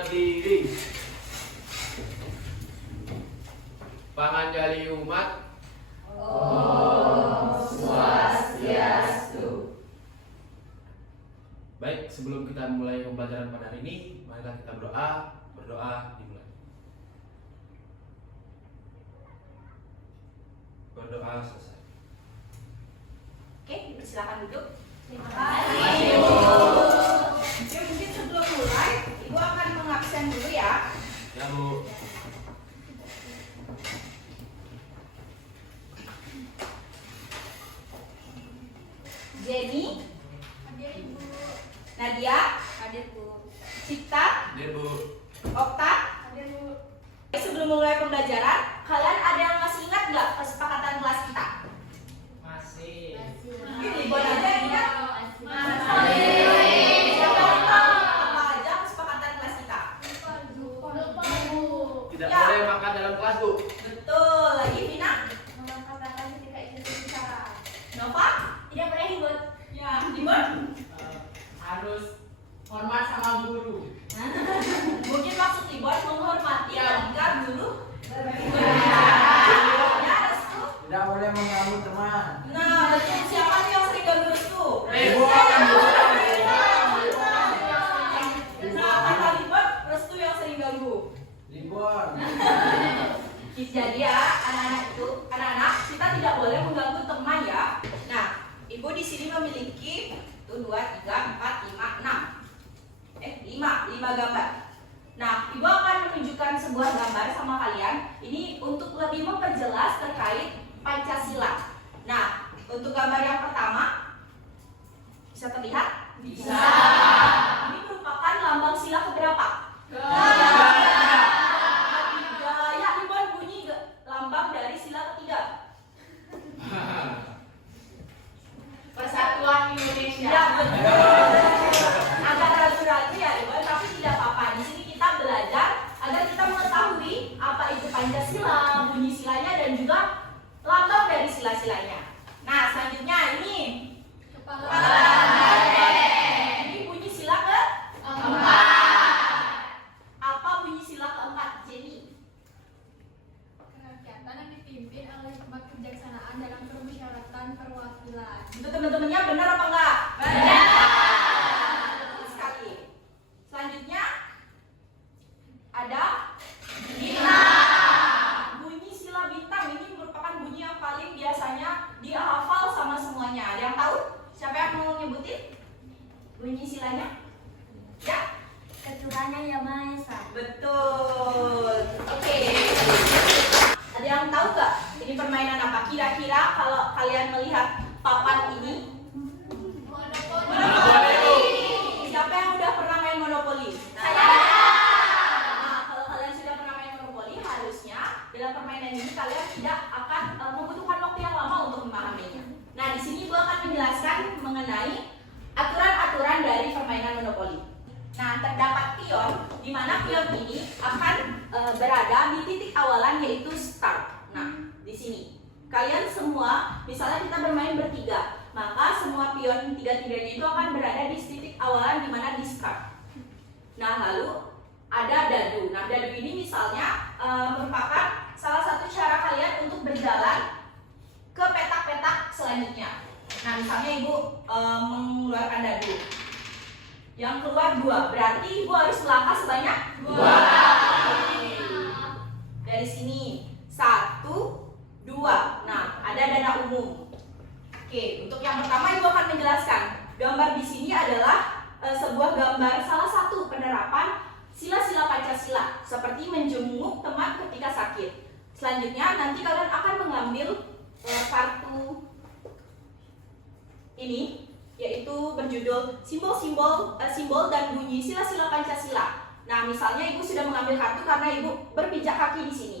berdiri. Panganjali umat. Om Swastiastu. Baik, sebelum kita mulai pembelajaran pada hari ini, marilah kita berdoa. Berdoa dimulai. Berdoa selesai. Oke, silakan duduk. Terima kasih, Ibu. Oke, mungkin sebelum mulai, Ibu akan mengabsen dulu ya. Ya, Bu. Jenny, Hadir Ibu. Nadia, Hadir Bu. Cipta, Hadir, Bu. Okta. Hadir Bu. Sebelum mulai pembelajaran, kalian ada yang masih ingat nggak kesepakatan kelas kita? Masih. Ini buat aja ingat. Masih. Siapa yang tahu apa aja kesepakatan kelas kita? Lupa Bu. Tidak Ya. boleh makan dalam kelas, Bu. Betul. Lagi Vina, Mengatakan ketika ingin berbicara. Nova, Tidak boleh ribut. ya, Dimon. Harus hormat sama guru. Mungkin maksud Dimon menghormati ketika guru berbicara. Ya, Restu. Tidak boleh mengganggu teman. Nah, Restu siapa nih yang sering ganggu Restu? Nah, kata Dimon, Restu yang sering ganggu. Libur. Jadi ya, anak-anak kita tidak boleh mengganggu teman ya. Nah, Ibu di sini memiliki 1, 2, 3, 4, 5, 6. 5 gambar. Nah, Ibu akan menunjukkan sebuah gambar sama kalian. Ini untuk lebih memperjelas terkait Pancasila. Nah, untuk gambar yang pertama, bisa terlihat? Bisa. Ini merupakan lambang sila keberapa? Ya, Ibu bunyi lambang dari sila ketiga. Persatuan Indonesia. Ya, betul. Agak ragu-ragu ya, Ibu, tapi tidak apa-apa. Di sini kita belajar agar kita mengetahui apa itu Pancasila, bunyi silanya dan juga lambang dari sila-silanya. Nah, selanjutnya ini Kepala. Ini bunyi sila keempat. Apa bunyi sila keempat, Jenny? Kerakyatan yang dipimpin oleh hikmat kebijaksanaan dalam permusyawaratan perwakilan. Itu teman-temannya benar apa enggak? Benar. Betul sekali. Selanjutnya ada bintang. Bunyi sila bintang ini merupakan bunyi yang paling biasanya dihafal sama semuanya. Ada yang tahu? Siapa yang mau nyebutin bunyi silanya? Ya, Ketuhanan Yang Maha Esa. betul. Oke. Ada yang tahu nggak? Ini permainan apa? Kira-kira kalau kalian melihat papan ini, Monopoli. siapa yang udah pernah main monopoli? Saya. Nah, kalau kalian sudah pernah main monopoli, harusnya dalam permainan ini kalian tidak akan membutuhkan waktu yang lama untuk memahaminya. Nah, di sini gua akan menjelaskan mengenai aturan-aturan dari permainan monopoli. Nah, terdapat pion, di mana pion ini akan berada di titik awalan yaitu start. Nah, di sini kalian semua, misalnya kita bermain bertiga, maka semua pion tiga-tiganya itu akan berada di titik awalan di mana di start. Nah, lalu ada dadu. Nah, dadu ini misalnya merupakan salah satu cara kalian untuk berjalan ke petak-petak selanjutnya. Nah, misalnya Ibu mengeluarkan dadu. Yang keluar 2, berarti Ibu harus melangkah sebanyak 2. Dari sini 1, 2. Nah, ada dana umum. Oke, untuk yang pertama Ibu akan menjelaskan. Gambar di sini adalah sebuah gambar salah satu penerapan sila-sila Pancasila, seperti menjenguk teman ketika sakit. Selanjutnya nanti kalian akan mengambil kartu ini, yaitu berjudul simbol dan bunyi sila-sila Pancasila. Nah, misalnya Ibu sudah mengambil kartu karena Ibu berpijak kaki di sini.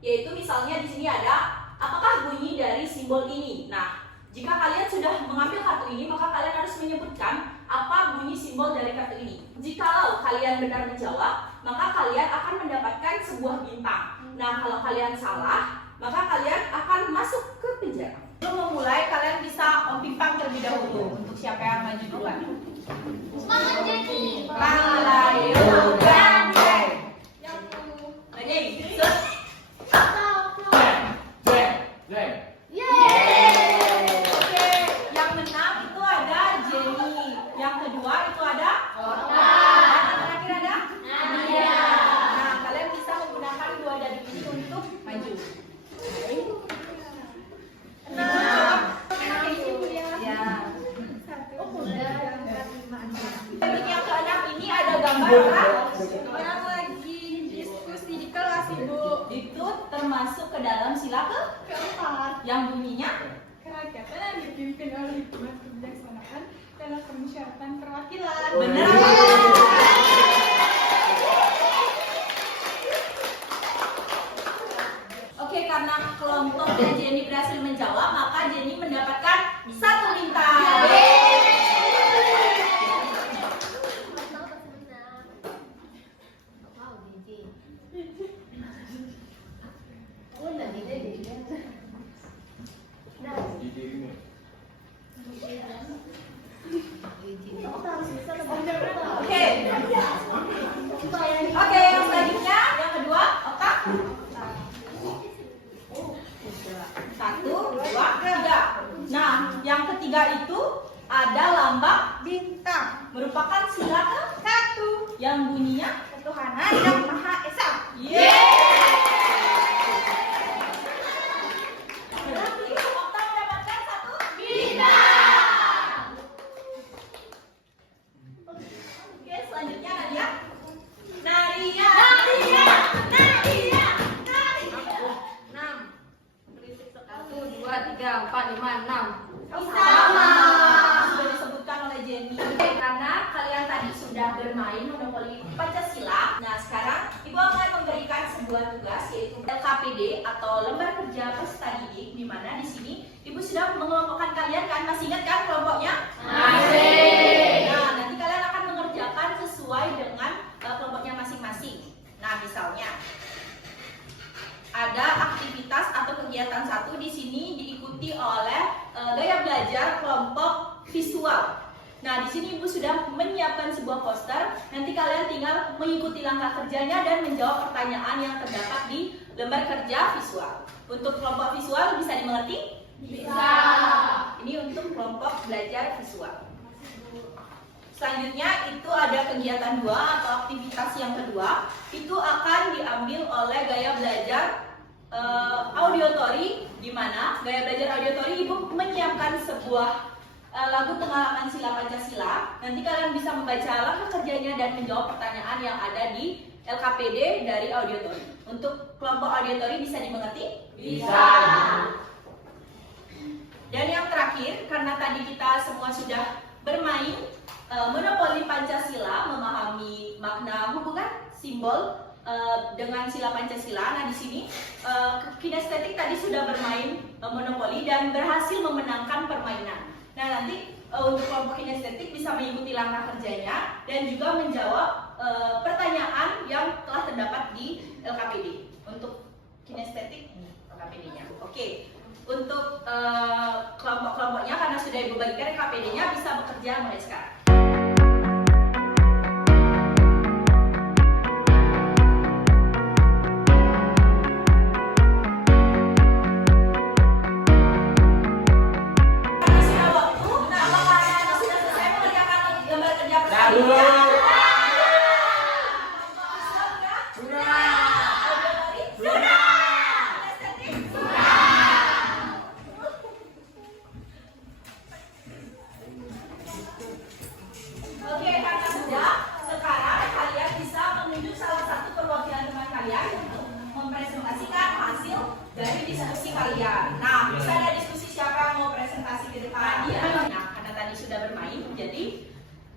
Yaitu misalnya di sini ada apakah bunyi dari simbol ini. Nah, jika kalian sudah mengambil kartu ini, maka kalian harus menyebutkan apa bunyi simbol dari kartu ini. Jikalau kalian benar menjawab, maka kalian akan mendapatkan sebuah bintang. Nah, kalau kalian salah, maka kalian akan masuk ke penjara. Sebelum memulai, kalian bisa pimpang terlebih dahulu untuk siapa yang maju duluan. Semangat Jenny. Malayoga. Orang lagi diskusi di kelas, Ibu. Itu termasuk ke dalam sila Keempat, yang bunyinya kerakyatan yang dipimpin oleh hikmat kebijaksanaan dalam permusyawaratan perwakilan. benar. Oke, karena kelompoknya Jenny berhasil menjawab, maka Jenny mendapatkan 1 bintang. Oke. Oke, yang selanjutnya, yang kedua, otak. 1, 2, 3. Nah, yang ketiga itu ada lambang Bintang. merupakan sila Satu, yang bunyinya ketuhanan yang Maha Esa. Berarti Okta mendapatkan 1 bintang. Oke, selanjutnya Nadia. Nadia. 1, 2, 3, 4, 5, 6. Sama. Sudah disebutkan oleh Jenny. Karena kalian tadi sudah bermain monopoli Pancasila. Nah, sekarang Ibu akan memberikan sebuah tugas yaitu LKPD atau lembar kerja peserta didik, di mana di sini Ibu sudah mengelompokkan kalian kan? Masih ingat kan kelompoknya? Masih. Nah, nanti kalian akan mengerjakan sesuai dengan kelompoknya masing-masing. Nah, misalnya ada aktivitas atau kegiatan satu di sini diikuti oleh gaya belajar kelompok visual. Nah, di sini Ibu sudah menyiapkan sebuah poster. Nanti kalian tinggal mengikuti langkah kerjanya dan menjawab pertanyaan yang terdapat di lembar kerja visual. Untuk kelompok visual bisa dimengerti? Bisa. Ini untuk kelompok belajar visual. Selanjutnya itu ada kegiatan 2 atau aktivitas yang kedua. Itu akan diambil oleh gaya belajar audiotori, di mana gaya belajar audiotori Ibu menyiapkan sebuah lagu pengalaman sila Pancasila. Nanti kalian bisa membaca langkah kerjanya dan menjawab pertanyaan yang ada di LKPD dari audiotori. Untuk kelompok audiotori bisa dimengerti? Bisa. Dan yang terakhir, karena tadi kita semua sudah bermain monopoli Pancasila, memahami makna hubungan simbol dengan sila Pancasila. Nah, di sini kinestetik tadi sudah bermain monopoli dan berhasil memenangkan permainan. Nah, nanti untuk kelompok kinestetik bisa mengikuti langkah kerjanya dan juga menjawab pertanyaan yang telah terdapat di LKPD. Untuk kinestetik LKPD-nya. Oke. Untuk kelompok-kelompoknya karena sudah Ibu bagikan LKPD-nya bisa bekerja mulai sekarang. Oke, karena sudah, sekarang kalian bisa menunjuk salah satu perwakilan teman kalian untuk mempresentasikan hasil dari diskusi kalian. Nah, bisa ada diskusi siapa yang mau presentasi ke depan? Nah, karena tadi sudah bermain, jadi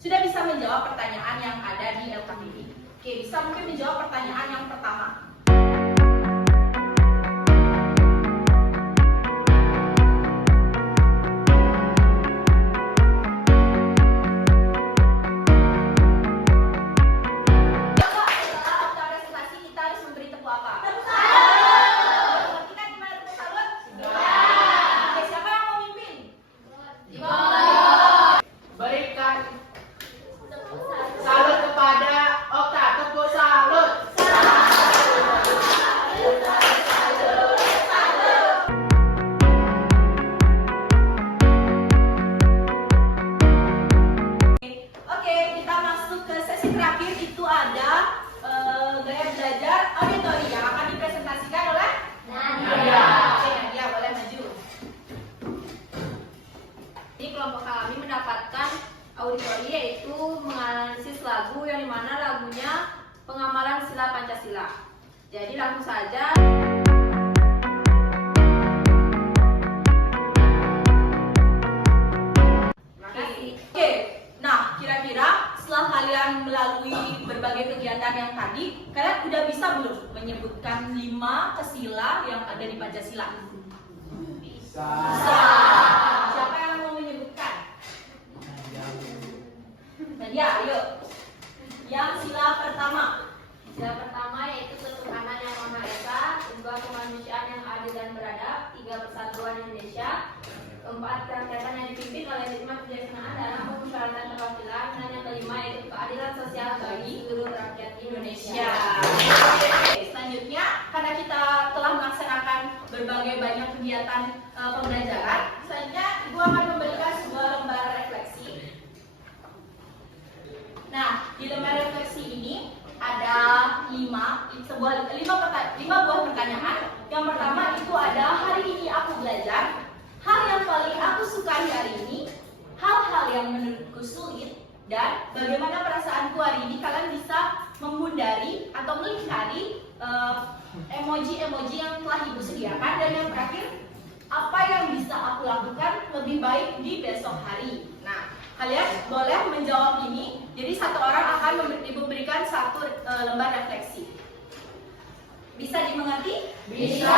sudah bisa menjawab pertanyaan yang ada di LKPD. Oke, bisa mungkin menjawab pertanyaan yang pertama. Berikan salut kepada Okta, tepuk salut. Pancasila. Jadi langsung saja. Oke, nah kira-kira setelah kalian melalui berbagai kegiatan yang tadi, kalian udah bisa belum menyebutkan 5 kesila yang ada di Pancasila? Bisa. Siapa yang mau menyebutkan? Nadia, ayo. Yang sila pertama. Sila pertama yaitu ketuhanan yang Maha Esa, 2 kemanusiaan yang adil dan beradab, 3 persatuan Indonesia, 4 kerakyatan yang dipimpin oleh hikmat kebijaksanaan dalam permusyawaratan perwakilan, dan yang kelima yaitu keadilan sosial bagi seluruh rakyat Indonesia. Oke, selanjutnya karena kita telah melaksanakan berbagai banyak kegiatan pembelajaran, selanjutnya Ibu akan memberikan sebuah lembar refleksi. Nah, di lembar refleksi ini ada 5 buah pertanyaan. Yang pertama itu ada, hari ini aku belajar, hal yang paling aku sukai hari ini, hal-hal yang menurutku sulit, dan bagaimana perasaanku hari ini. Kalian bisa memundari atau melingkari emoji-emoji yang telah Ibu sediakan. Dan yang terakhir, apa yang bisa aku lakukan lebih baik di besok hari. Nah, kalian boleh menjawab ini. Jadi satu orang akan diberikan 1 lembar refleksi. Bisa dimengerti? Bisa.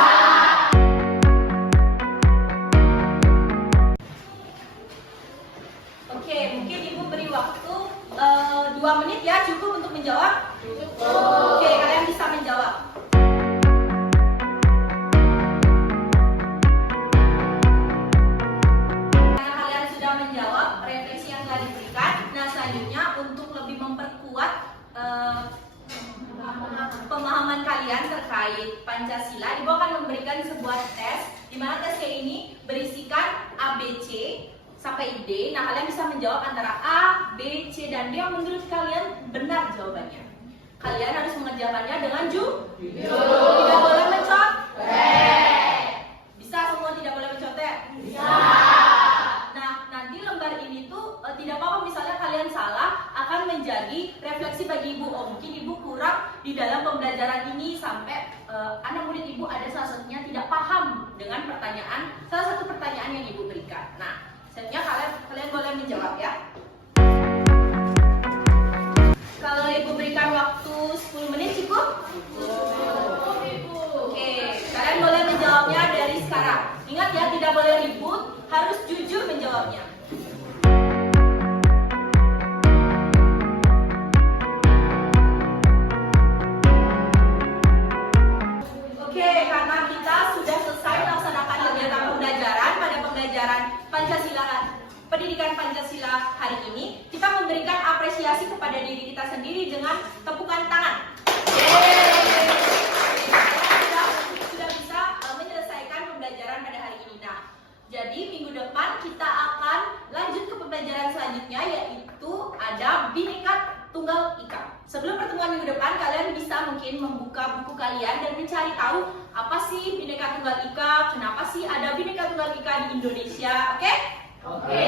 Oke, mungkin Ibu beri waktu 2 menit ya, cukup untuk menjawab? Cukup. Oke, kalian bisa menjawab. Karena kalian sudah menjawab refleksi yang telah diberikan, nah selanjutnya untuk lebih memperkuat pemahaman kalian terkait Pancasila, Ibu akan memberikan sebuah tes, di mana tes kayak ini berisikan A, B, C sampai D. Nah, kalian bisa menjawab antara A, B, C, dan D yang menurut kalian benar jawabannya. Kalian harus mengerjakannya dengan jujur. Tidak boleh mencontek. Bisa semua tidak boleh mencontek? Bisa. Nah, nanti lembar ini tuh tidak apa-apa misalnya kalian salah, akan menjadi refleksi bagi Ibu. Oh, mungkin Ibu kurang di dalam pembelajaran ini sampai anak murid Ibu ada salah satunya tidak paham dengan salah satu pertanyaan yang Ibu berikan. Nah, selanjutnya kalian boleh menjawab ya. Kalau Ibu berikan waktu 10 menit cukup? Oke, kalian boleh menjawabnya dari sekarang. Ingat ya, tidak boleh ribut, harus jujur menjawabnya. Oke, karena kita sudah selesai melaksanakan kegiatan pembelajaran pada pembelajaran pendidikan Pancasila hari ini, kita memberikan apresiasi kepada diri kita sendiri dengan tepukan tangan. Sudah bisa menyelesaikan pembelajaran pada hari ini. Nah, jadi minggu depan kita akan lanjut ke pembelajaran selanjutnya, yaitu ada Bhinneka Tunggal Ika. Sebelum pertemuan minggu depan, kalian bisa mungkin membuka buku kalian dan mencari tahu apa sih Bhinneka Tunggal Ika, kenapa sih ada Bhinneka Tunggal Ika di Indonesia, oke? Oke.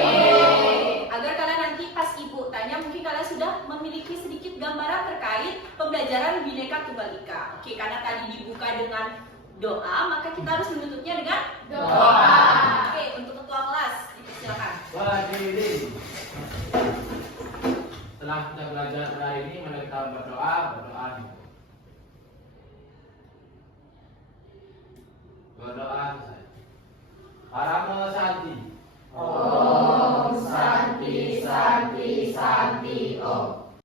Agar kalian nanti pas Ibu tanya, mungkin kalian sudah memiliki sedikit gambaran terkait pembelajaran Bhinneka Tunggal Ika. Oke, karena tadi dibuka dengan doa, maka kita harus menutupnya dengan doa. Oke, untuk ketua kelas, dipersilakan. Berdiri. Setelah kita belajar hari ini, mari kita berdoa. Berdoa. Paramo Santi. Om Santi Santi Santi Om.